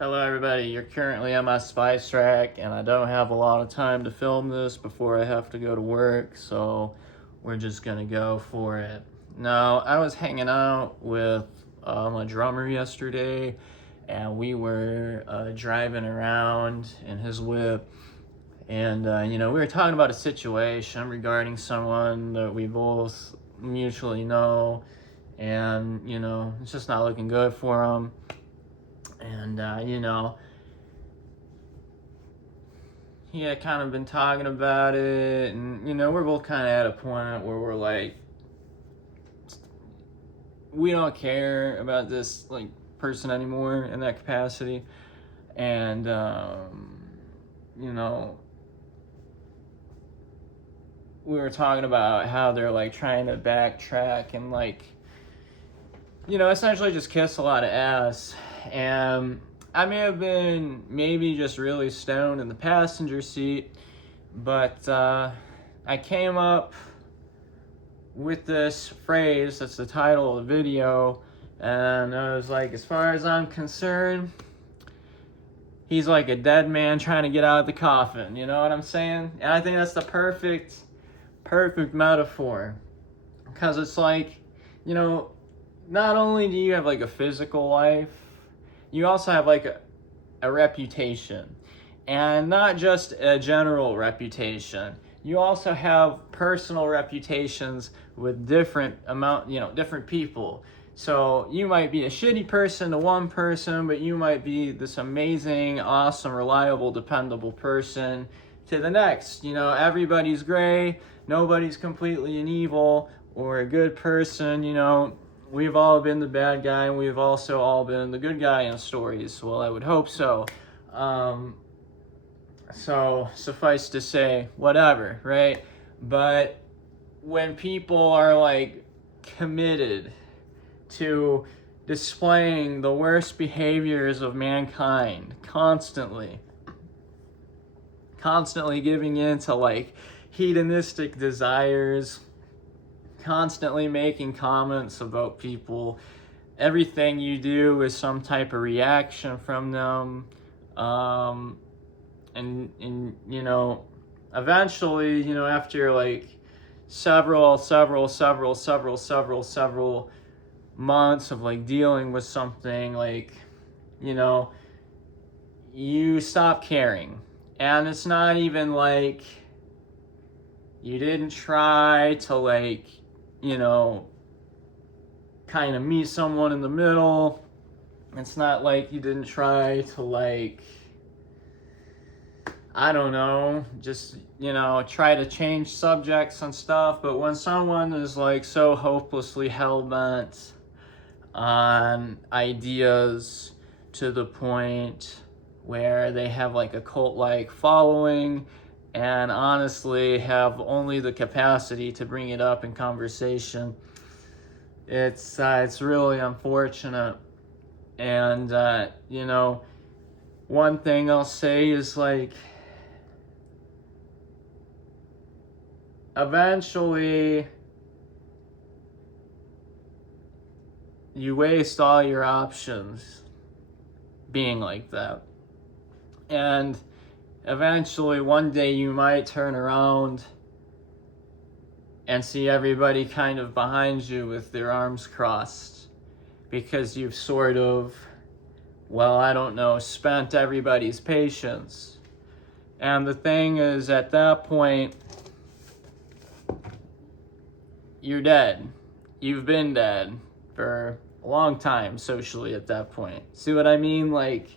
Hello everybody, you're currently on my spice track and I don't have a lot of time to film this before I have to go to work, so we're just gonna go for it. Now, I was hanging out with my drummer yesterday and we were driving around in his whip and we were talking about a situation regarding someone that we both mutually know, and it's just not looking good for him. And he had kind of been talking about it, and we're both kind of at a point where we're like, we don't care about this like person anymore in that capacity. And you know we were talking about how they're like trying to backtrack and like essentially just kiss a lot of ass. And I may have been maybe just really stoned in the passenger seat, but I came up with this phrase that's the title of the video, and I was like, as far as I'm concerned, he's like a dead man trying to get out of the coffin, you know what I'm saying? And I think that's the perfect metaphor, because it's like, not only do you have like a physical life, you also have like a reputation, and not just a general reputation. You also have personal reputations with different people. So you might be a shitty person to one person, but you might be this amazing, awesome, reliable, dependable person to the next. Everybody's gray, nobody's completely an evil or a good person. We've all been the bad guy, and we've also all been the good guy in stories. Well, I would hope so. So suffice to say, whatever, right? But when people are like committed to displaying the worst behaviors of mankind constantly giving in to like hedonistic desires, constantly making comments about people, everything you do is some type of reaction from them, and eventually, after like several months of like dealing with something, like you stop caring. And it's not even like you didn't try to like kind of meet someone in the middle. It's not like you didn't try to like, I don't know, just try to change subjects and stuff. But when someone is like so hopelessly hell-bent on ideas to the point where they have like a cult-like following, and honestly have only the capacity to bring it up in conversation, it's really unfortunate. And one thing I'll say is like, eventually you waste all your options being like that. And eventually one day you might turn around and see everybody kind of behind you with their arms crossed, because you've sort of, spent everybody's patience. And the thing is, at that point, you're dead. You've been dead for a long time socially at that point. See what I mean? Like,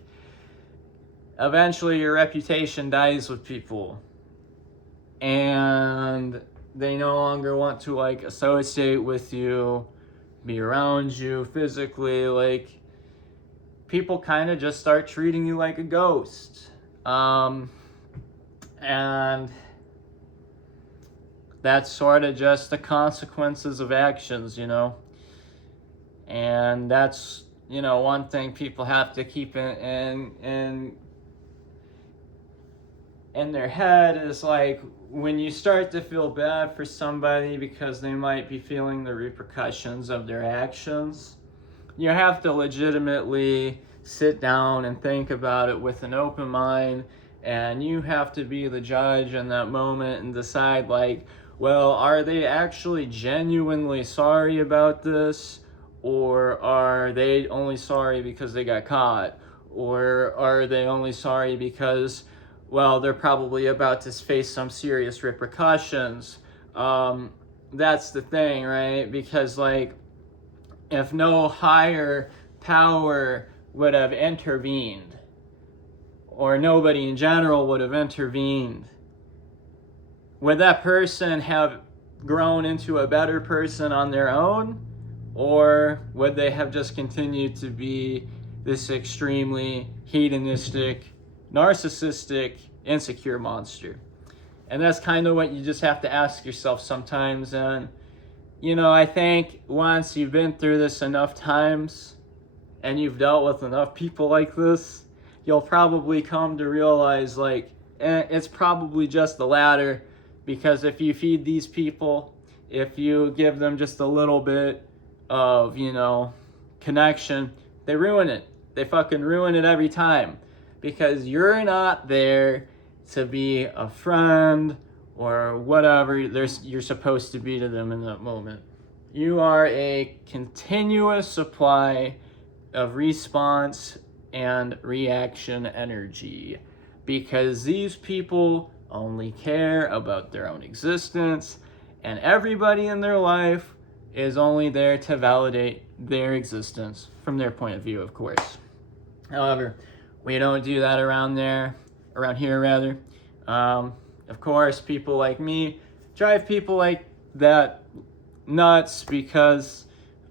eventually your reputation dies with people, and they no longer want to like associate with you, be around you physically. Like, people kind of just start treating you like a ghost. And that's sort of just the consequences of actions, and that's one thing people have to keep in their head, is like, when you start to feel bad for somebody because they might be feeling the repercussions of their actions, you have to legitimately sit down and think about it with an open mind, and you have to be the judge in that moment and decide, like, well, are they actually genuinely sorry about this, or are they only sorry because they got caught, or are they only sorry because, well, they're probably about to face some serious repercussions. That's the thing, right? Because, like, if no higher power would have intervened, or nobody in general would have intervened, would that person have grown into a better person on their own? Or would they have just continued to be this extremely hedonistic, narcissistic, insecure monster? And that's kind of what you just have to ask yourself sometimes. And, you know, I think once you've been through this enough times and you've dealt with enough people like this, you'll probably come to realize, like, it's probably just the latter. Because if you feed these people, if you give them just a little bit of, you know, connection, they ruin it. They fucking ruin it every time. Because you're not there to be a friend or whatever you're supposed to be to them in that moment. You are a continuous supply of response and reaction energy, because these people only care about their own existence, and everybody in their life is only there to validate their existence from their point of view, of course. However, we don't do that around here. Of course, people like me drive people like that nuts, because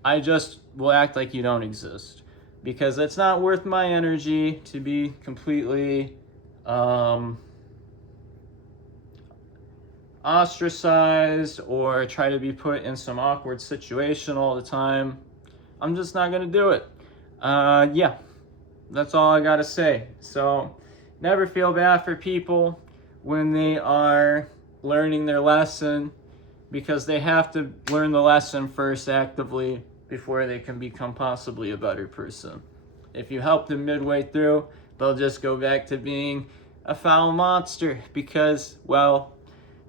I just will act like you don't exist, because it's not worth my energy to be completely ostracized or try to be put in some awkward situation all the time. I'm just not gonna do it. Yeah, that's all I gotta say. So never feel bad for people when they are learning their lesson, because they have to learn the lesson first actively before they can become possibly a better person. If you help them midway through, they'll just go back to being a foul monster, because, well,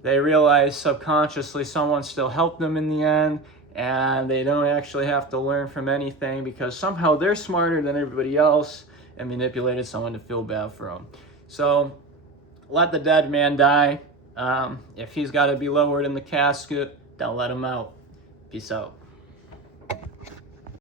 they realize subconsciously someone still helped them in the end, and they don't actually have to learn from anything, because somehow they're smarter than everybody else and manipulated someone to feel bad for them. So let the dead man die. If he's got to be lowered in the casket, don't let him out. Peace out.